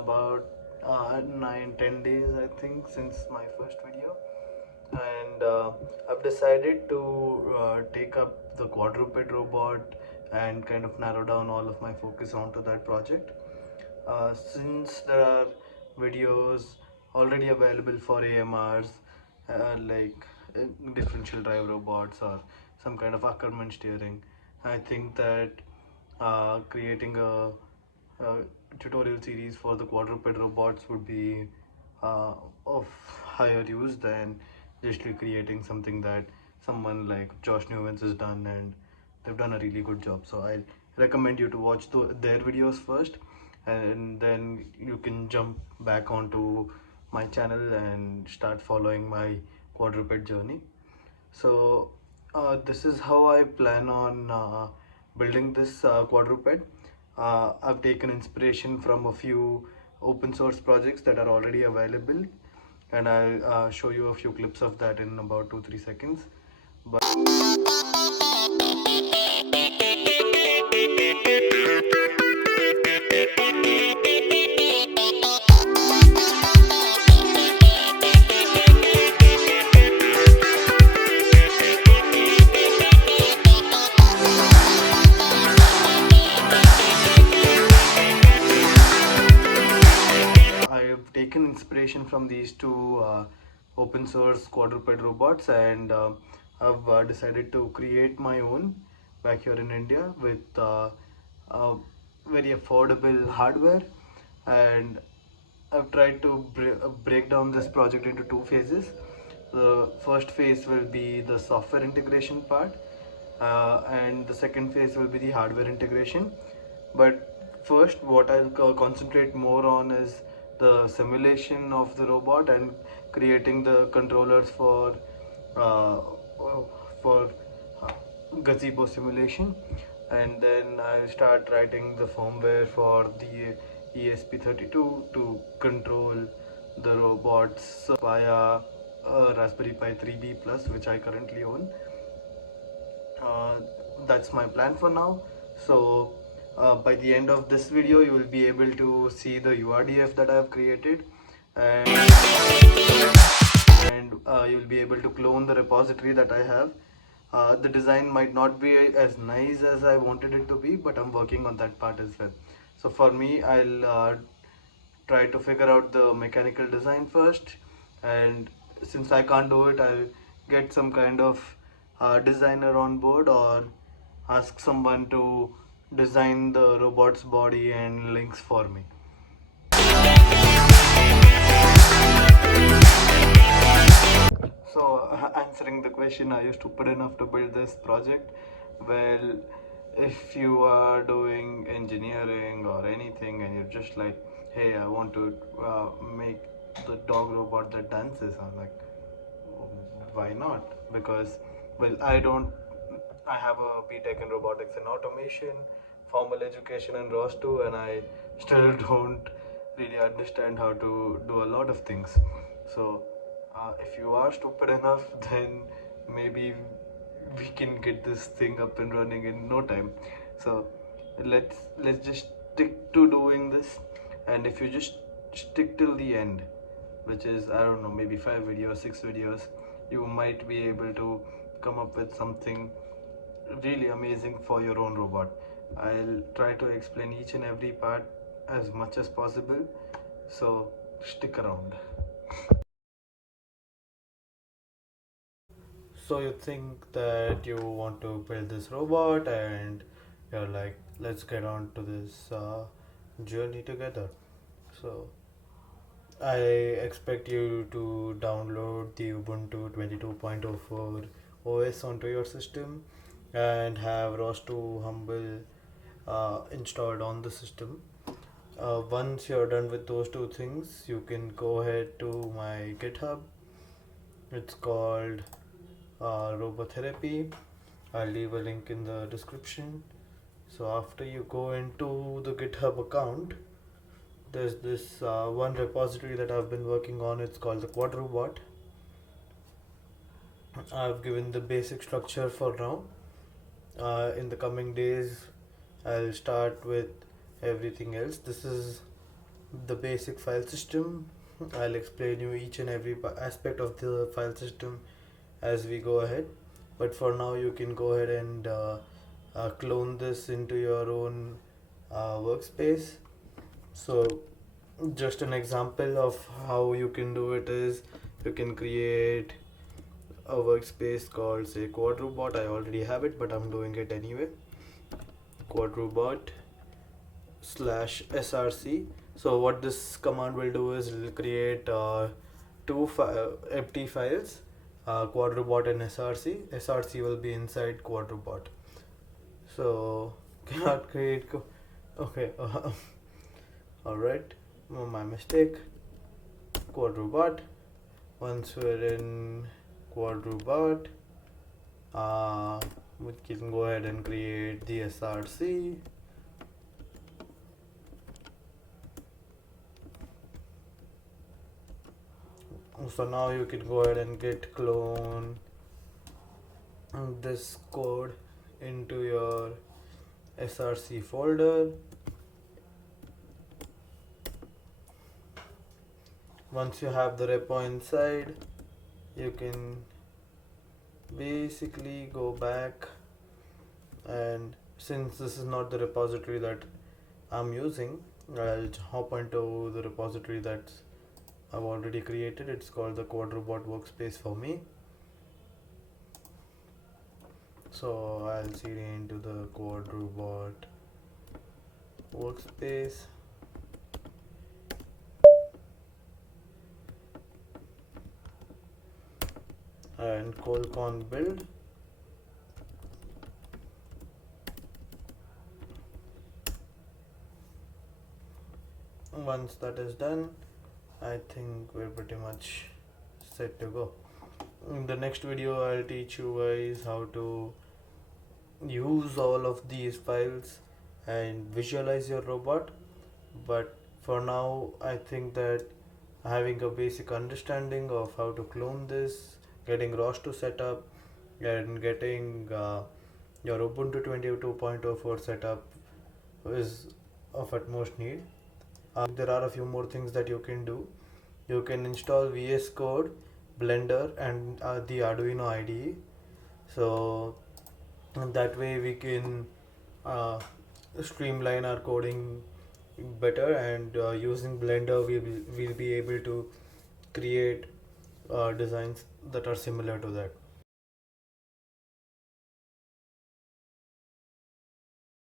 about 9-10 days, I think, since my first video, and I've decided to take up the quadruped robot and kind of narrow down all of my focus onto that project. Since there are videos already available for AMRs, like differential drive robots or some kind of Ackermann steering, I think that creating a tutorial series for the quadruped robots would be of higher use than just creating something that someone like Josh Newens has done, and they've done a really good job. So I recommend you to watch their videos first, and then you can jump back onto my channel and start following my quadruped journey. So this is how I plan on building this quadruped. I've taken inspiration from a few open source projects that are already available, and I'll show you a few clips of that in about 2-3 seconds. But I have taken inspiration from these two open source quadruped robots, and I've decided to create my own back here in India with very affordable hardware. And I've tried to break down this project into two phases. The first phase will be the software integration part, and the second phase will be the hardware integration. But first, what I'll concentrate more on is the simulation of the robot and creating the controllers uh, for gazebo simulation, and then I start writing the firmware for the ESP32 to control the robots via Raspberry Pi 3B Plus, which I currently own. uh, that's my plan for now. So by the end of this video you will be able to see the URDF that I have created, and you'll be able to clone the repository that I have. The design might not be as nice as I wanted it to be, but I'm working on that part as well. So for me, I'll try to figure out the mechanical design first, and since I can't do it, I'll get some kind of designer on board, or ask someone to design the robot's body and links for me. So, answering the question, are you stupid enough to build this project? Well, if you are doing engineering or anything and you're just like, hey, I want to make the dog robot that dances, I'm like, why not? Because, well, I have a BTech in robotics and automation, formal education in ROS 2, and I still don't really understand how to do a lot of things. So, if you are stupid enough, then maybe we can get this thing up and running in no time. So, let's just stick to doing this, and if you just stick till the end, which is, I don't know, maybe 5 videos, 6 videos, you might be able to come up with something really amazing for your own robot. I'll try to explain each and every part as much as possible, so stick around. So you think that you want to build this robot, and you're like, let's get on to this journey together. So I expect you to download the Ubuntu 22.04 OS onto your system and have ROS2 Humble installed on the system. Once you're done with those two things, you can go ahead to my GitHub. It's called robotherapyy. I'll leave a link in the description. So after you go into the GitHub account, there's this one repository that I've been working on. It's called the Quadruped. I've given the basic structure for now. In the coming days, I'll start with everything else. This is the basic file system. I'll explain you each and every aspect of the file system as we go ahead. But for now, you can go ahead and clone this into your own workspace. So, just an example of how you can do it is you can create a workspace called say Quadruped. I already have it, but I'm doing it anyway. Quadruped /src. So what this command will do is it will create two empty files, Quadruped and src. Src will be inside Quadruped. So cannot create. Okay, all right. My mistake. Quadruped. Once we're in Quadruped, we can go ahead and create the src. So now you can go ahead and git clone this code into your src folder. Once you have the repo inside, you can basically go back, and since this is not the repository that I'm using, I'll hop into the repository that I've already created. It's called the Quadruped workspace for me. So I'll cd into the Quadruped workspace. And colcon build. Once that is done, I think we're pretty much set to go. In the next video, I'll teach you guys how to use all of these files and visualize your robot. But for now, I think that having a basic understanding of how to clone this, getting ROS to set up, and getting your Ubuntu 22.04 setup is of utmost need. There are a few more things that you can do. You can install VS Code, Blender, and the Arduino IDE. So that way we can streamline our coding better, and using Blender we'll be able to create designs that are similar to that.